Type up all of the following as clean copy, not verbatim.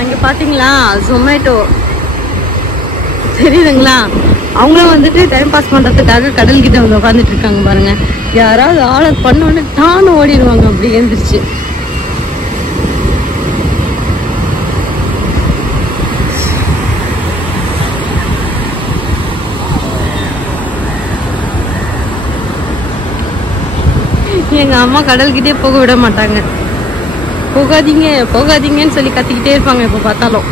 அங்கே பார்த்தீங்களா ஜொமேட்டோ தெரியுதுங்களா? அவங்களும் வந்துட்டு டைம் பாஸ் பண்ணுறதுக்காக கடல் கிட்ட வந்து உட்காந்துட்டு இருக்காங்க பாருங்க. யாராவது ஆர்டர் பண்ணோன்னு டான்னு ஓடிடுவாங்க அப்படி எழுந்திரிச்சு. எங்க அம்மா கடல்கிட்டே போக விட மாட்டாங்க. போகாதீங்க போகாதீங்கன்னு சொல்லி கத்திக்கிட்டே இருப்பாங்க எப்போ பார்த்தாலும்.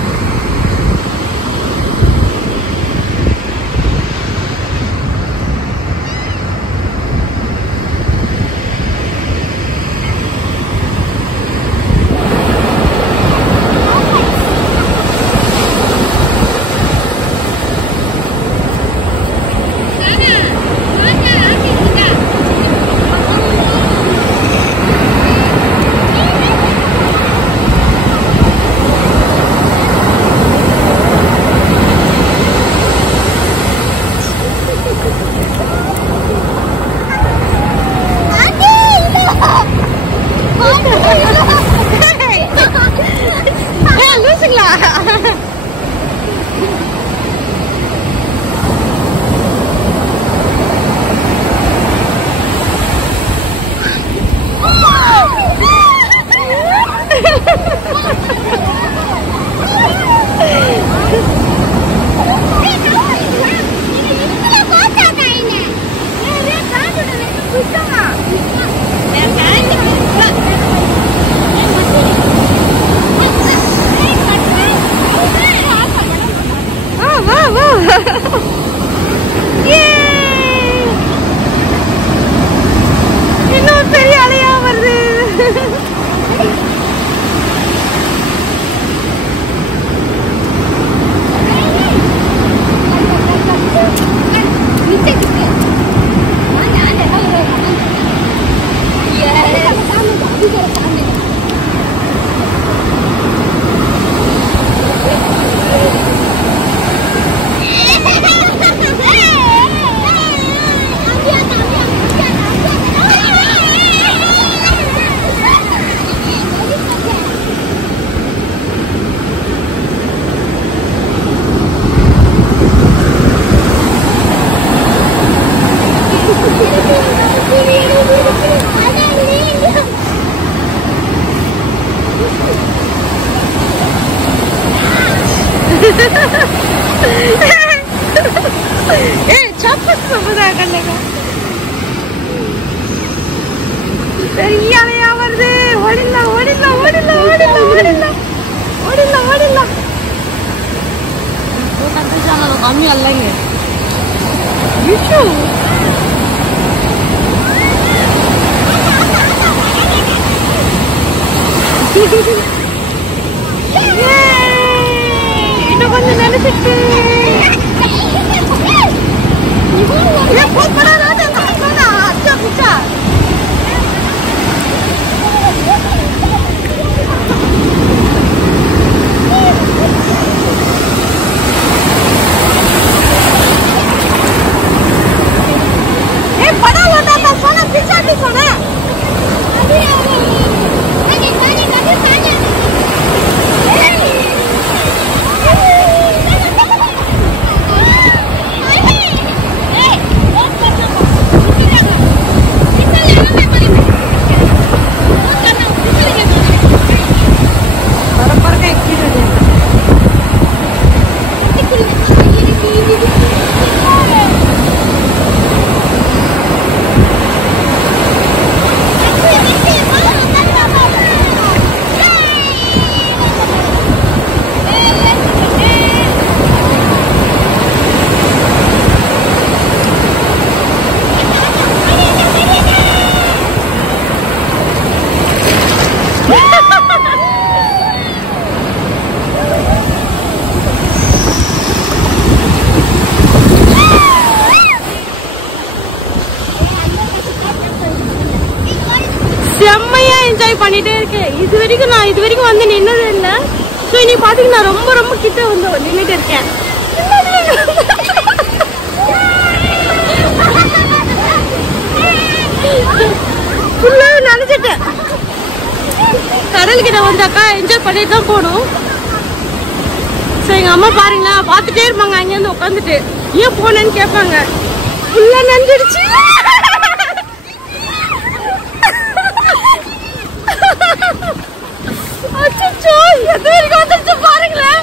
இன்னும் பெரிய அலையா வருது. பெரிய அலையா வருது. ஓடிடலாம் ஓடிடலாம் ஓடிடலாம் ஓடிடலாம் ஓடிடலாம் ஓடிடலாம் ஓடிடலாம். கம்மி அல்லங்க. இன்னும் கொஞ்சம் நினைச்சிட்டு செம்மையா என்ஜாய் பண்ணிட்டே இருக்கேன். இது வரைக்கும் வந்து நின்னது இல்லை. ஸோ இன்னைக்கு பாத்தீங்கன்னா ரொம்ப ரொம்ப கிட்ட வந்து நின்றுட்டு இருக்கேன். நினைச்சிட்டேன் கடல் கிட்ட வந்தாக்கா என்ஜாய் பண்ணிட்டு தான் போகணும். ஸோ எங்க அம்மா பாருங்களேன் பார்த்துட்டே இருப்பாங்க அங்கேருந்து உட்காந்துட்டு ஏன் போனேன்னு கேட்பாங்க ஃபுல்லா நஞ்சிடுச்சு அச்சோ எது வரைக்கும் வந்துருச்சு பாருங்களேன்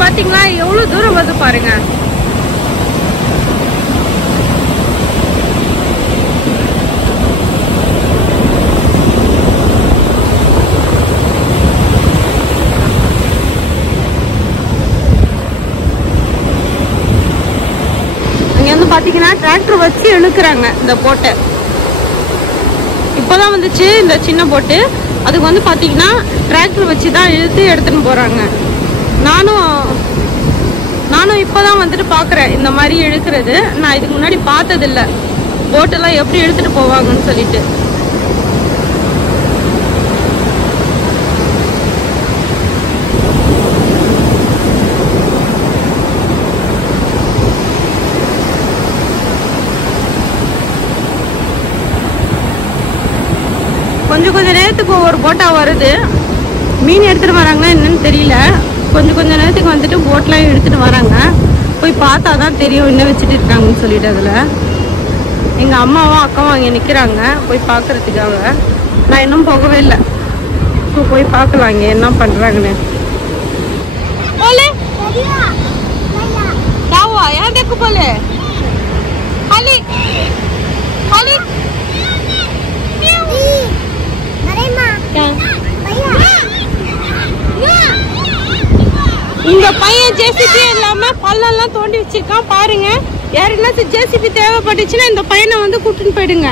பாத்தீங்களா எவ்வளவு தூரம் வந்து பாருங்க அங்க வந்து பாத்தீங்கன்னா டிராக்டர் வச்சு இழுக்குறாங்க இந்த போட்டை இப்பதான் வந்துச்சு இந்த சின்ன போட்டு அதுக்கு வந்து பாத்தீங்கன்னா டிராக்டர் வச்சுதான் இழுத்து எடுத்துன்னு போறாங்க நானும் இப்பதான் வந்துட்டு பாக்குறேன் இந்த மாதிரி இழுக்கிறது நான் இதுக்கு முன்னாடி பார்த்தது இல்ல போட்டெல்லாம் எப்படி இழுத்துட்டு போவாங்கன்னு சொல்லிட்டு கொஞ்ச நேரத்துக்கு ஒரு போட்டா வருது மீன் எடுத்துட்டு வராங்கன்னா என்னன்னு தெரியல கொஞ்ச நேரத்துக்கு வந்துட்டு போட்லாம் எடுத்துட்டு வராங்க போய் பார்த்தாதான் தெரியும் என்ன வச்சுட்டு இருக்காங்கன்னு சொல்லிட்டு அதுல எங்க அம்மாவும் அக்காவும் அங்க நிக்கிறாங்க போய் பாக்குறதுக்காக நான் இன்னும் போகவே இல்லை போய் பார்க்கலாம் இங்க என்ன பண்றாங்கன்னு இந்த பையன் ஜேசிபி இல்லாம பள்ளம்லாம் தோண்டி வச்சிருக்கான் பாருங்க யாருக்கெல்லாம் ஜேசிபி தேவைப்பட்டுச்சுன்னா இந்த பையனை வந்து கூட்டின்னு போயிடுங்க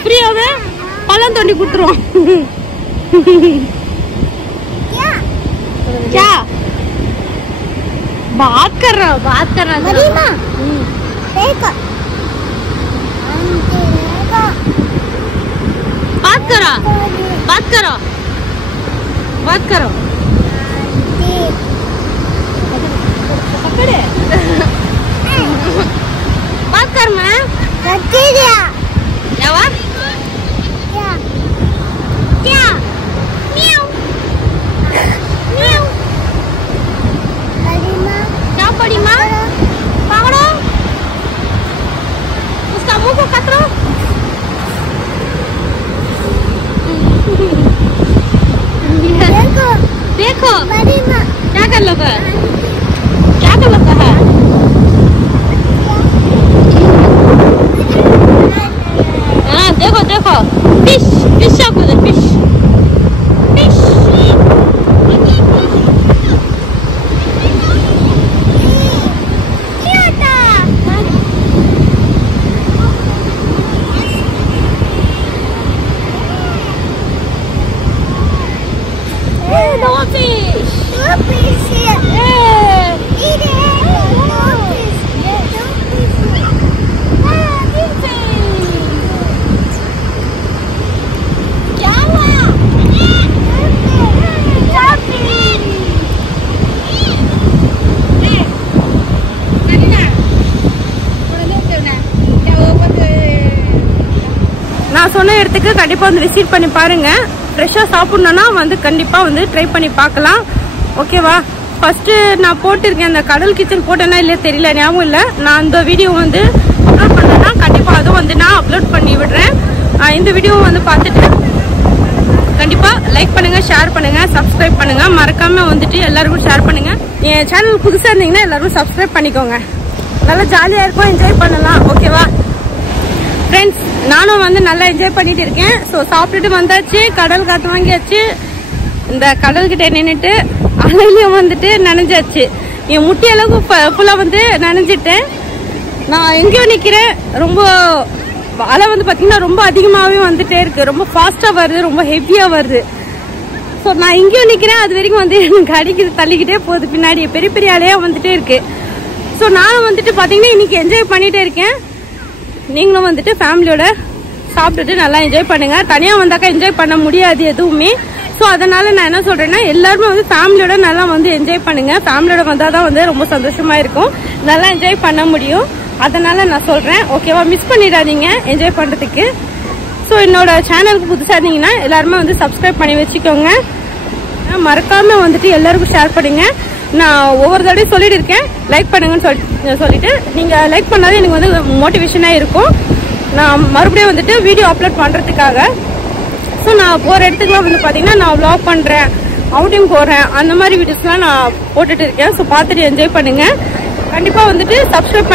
ஃப்ரீயாவே பள்ளம் தோண்டி கொடுத்துருவோம் क्या बात कर रहा बात करो बात कर मैं क्या बात क्या म्याऊ म्याऊ क्या पड़ी माँ पकड़ो उसका मुंह को कतरो देखो क्या कर लो है क्या कर लगता है हाँ देखो देखो फिश फिश आपको दे फिश फिश நான் சொன்ன இடத்துக்கு கண்டிப்பா வந்து விசிட் பண்ணி பாருங்க ஃப்ரெஷ்ஷா சாப்பிடணும்னா வந்து கண்டிப்பா வந்து ட்ரை பண்ணி பார்க்கலாம் ஓகேவா ஃபர்ஸ்ட் நான் போட்டிருக்கேன் அந்த கடல் கிச்சன் போட்டேன்னா இல்லையா தெரியல ஞாபகம் இல்லை நான் அந்த வீடியோ வந்து அப்லோட் பண்ணேன்னா கண்டிப்பா அதுவும் வந்து நான் அப்லோட் பண்ணி விடுறேன் இந்த வீடியோ வந்து பார்த்துட்டு கண்டிப்பா லைக் பண்ணுங்க ஷேர் பண்ணுங்க சப்ஸ்கிரைப் பண்ணுங்க மறக்காம வந்துட்டு எல்லாருக்கும் ஷேர் பண்ணுங்க என் சேனல் புதுசா இருந்தீங்கன்னா எல்லாரும் சப்ஸ்கிரைப் பண்ணிக்கோங்க நல்லா ஜாலியா இருக்கும் என்ஜாய் பண்ணலாம் ஓகேவா ஃப்ரெண்ட்ஸ் நானும் வந்து நல்லா என்ஜாய் பண்ணிட்டு இருக்கேன் ஸோ சாப்பிட்டுட்டு வந்தாச்சு கடல் காற்று வாங்கியாச்சு இந்த கடல்கிட்ட நின்றுட்டு அலையிலையும் வந்துட்டு நனைஞ்சாச்சு என் முட்டி அளவுக்கு ஃபுல்லாக வந்து நனைஞ்சிட்டேன் நான் எங்கேயோ நிற்கிறேன் ரொம்ப அலை வந்து பார்த்தீங்கன்னா ரொம்ப அதிகமாகவே வந்துட்டே இருக்கு. ரொம்ப ஃபாஸ்ட்டாக வருது, ரொம்ப ஹெவியாக வருது. ஸோ நான் இங்கேயும் நிற்கிறேன், அது வரைக்கும் வந்து எனக்கு அடிக்கிறது தள்ளிக்கிட்டே போகுது. பின்னாடி பெரிய பெரிய அலையாக வந்துட்டே இருக்கு. ஸோ நானும் வந்துட்டு பார்த்தீங்கன்னா இன்னைக்கு என்ஜாய் பண்ணிகிட்டே இருக்கேன். நீங்களும் வந்துட்டு ஃபேமிலியோட சாப்பிட்டுட்டு நல்லா என்ஜாய் பண்ணுங்க. தனியாக வந்தாக்கா என்ஜாய் பண்ண முடியாது எதுவுமே. ஸோ அதனால நான் என்ன சொல்றேன்னா எல்லாருமே வந்து ஃபேமிலியோட நல்லா வந்து என்ஜாய் பண்ணுங்க. ஃபேமிலியோட வந்தால் தான் வந்து ரொம்ப சந்தோஷமா இருக்கும், நல்லா என்ஜாய் பண்ண முடியும். அதனால நான் சொல்றேன், ஓகேவா? மிஸ் பண்ணிடாதீங்க என்ஜாய் பண்றதுக்கு. ஸோ என்னோட சேனலுக்கு புதுசாக இருந்தீங்கன்னா எல்லாருமே வந்து சப்ஸ்கிரைப் பண்ணி வச்சுக்கோங்க. மறக்காம வந்துட்டு எல்லாருக்கும் ஷேர் பண்ணுங்க. நான் ஒவ்வொரு தடவையும் சொல்லிட்டு இருக்கேன், லைக் பண்ணுங்கன்னு சொல்லிட்டு நீங்க லைக் பண்ணாலே எனக்கு வந்து மோட்டிவேஷனா இருக்கும் நான் மறுபடியும் வந்துட்டு வீடியோ அப்லோட் பண்றதுக்காக. ஸோ நான் போகிற இடத்துக்குலாம் வந்து பார்த்தீங்கன்னா நான் vlog பண்ணுறேன், அவுட்டிங் போகிறேன், அந்த மாதிரி வீடியோஸ்லாம் நான் போட்டுட்டு இருக்கேன். ஸோ பார்த்துட்டு என்ஜாய் பண்ணுங்கள். கண்டிப்பாக வந்துட்டு சப்ஸ்கிரைப்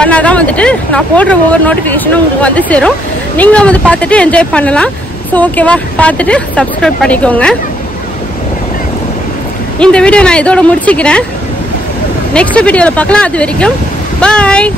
பண்ணாதான் வந்துட்டு நான் போடுற ஒவ்வொரு நோட்டிஃபிகேஷனும் உங்களுக்கு வந்து சேரும். நீங்களும் வந்து பார்த்துட்டு என்ஜாய் பண்ணலாம். ஸோ ஓகேவா? பார்த்துட்டு சப்ஸ்கிரைப் பண்ணிக்கோங்க. இந்த வீடியோ நான் இதோட முடிச்சுக்கிறேன். நெக்ஸ்ட் வீடியோவில் பார்க்கலாம். அது வரைக்கும் பாய்.